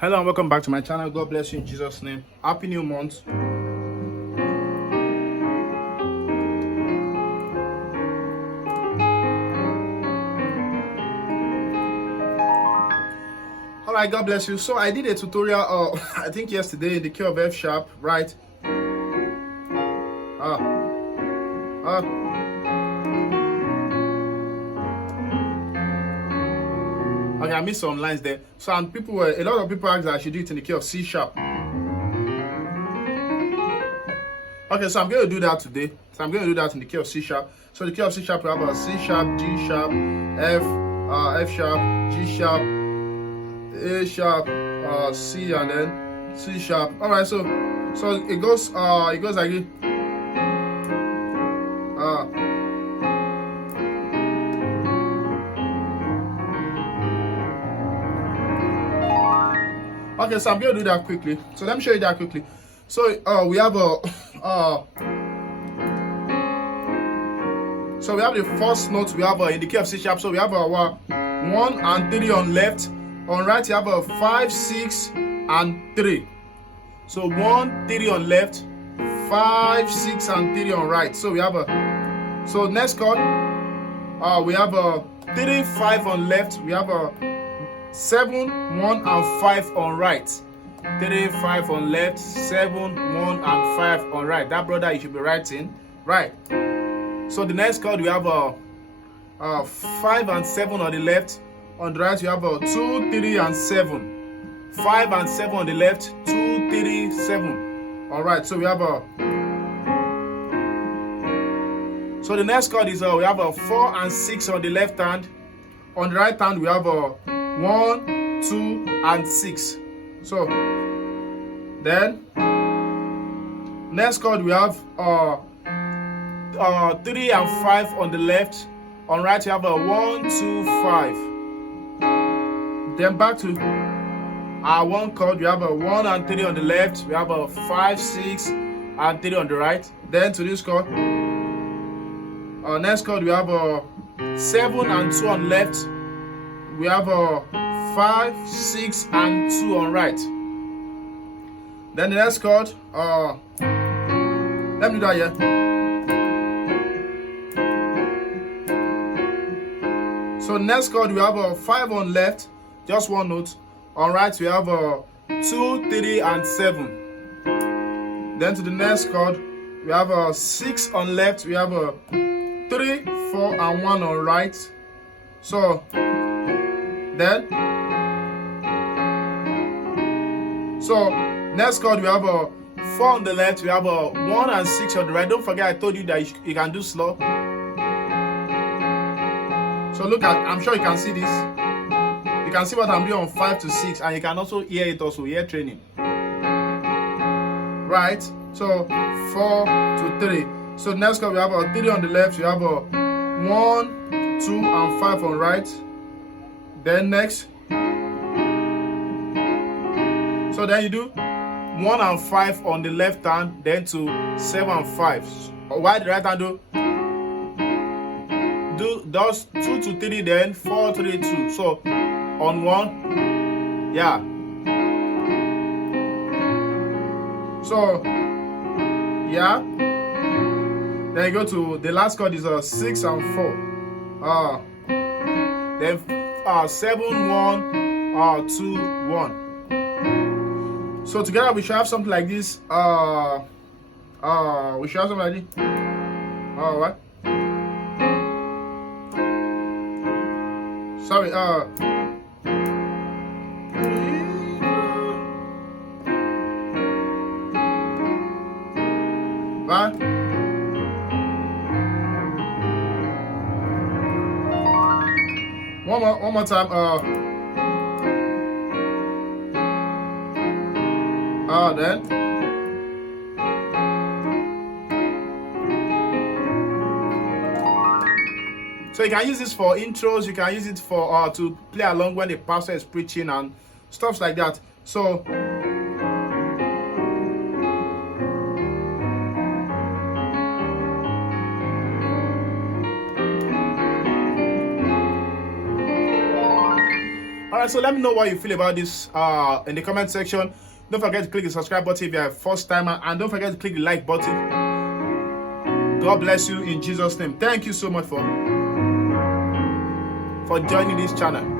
Hello and welcome back to my channel. God bless you in Jesus' name. Happy new month. Alright, God bless you. So I did a tutorial I think yesterday in the key of F sharp, right? Okay, I missed some lines there. So a lot of people asked that I should do it in the key of C sharp. Okay, so I'm going to do that today. So I'm going to do that in the key of C sharp. So the key of C sharp, we have a C sharp, G sharp, F sharp, G sharp, A sharp, C, and then C sharp. All right, so it goes like this. Okay, so I'm going to do that quickly. So let me show you that quickly. So we have so we have the first note. We have in the key of C sharp. So we have 1 and 3 on left. On right, you have 5, 6, and 3. So 1, 3 on left, 5, 6, and 3 on right. So we have so next chord, we have 3, 5 on left. We have 7, 1, and 5 on right. 3, 5 on left, 7, 1, and 5 on right. That brother, you should be writing right. So the next chord, we have 5 and 7 on the left. On the right, you have 2, 3, and 7. 5 and 7 on the left, 2, 3, 7. All right, so we have so the next chord is we have 4 and 6 on the left hand. On the right hand, we have 1, 2, and 6. So then next chord, we have 3 and 5 on the left. On right, you have 1, 2, 5. Then back to our one chord, we have 1 and 3 on the left. We have 5, 6, and 3 on the right. Then to this chord, next chord, we have 7 and 2 on left. We have 5, 6, and 2 on right. Then the next chord, let me do that here. So next chord, we have 5 on left, just one note. On right, we have 2, 3, and 7. Then to the next chord, we have 6 on left. We have 3, 4, and 1 on right. So then, next chord, we have 4 on the left. We have 1 and 6 on the right. Don't forget, I told you that you can do slow. So look at, I'm sure you can see this. You can see what I'm doing on 5 to 6, and you can also hear it also, ear training. Right? So 4 to 3. So next chord, we have 3 on the left, we have 1, 2, and 5 on right. Then next. So then you do 1 and 5 on the left hand, then to 7 and 5. Why the right hand do those 2 to 3, then 4, 3, 2. So on 1, yeah. So yeah. Then you go to the last chord is 6 and 4. Then 7, 1, 2, 1. So together we should have something like this. We should have something like this. What? Sorry, right? One more time, then. So you can use this for intros, you can use it for to play along when the pastor is preaching and stuff like that. So Alright, right, so let me know what you feel about this in the comment section. Don't forget to click the subscribe button if you're a first timer, and don't forget to click the like button. God bless you in Jesus' name. Thank you so much for joining this channel.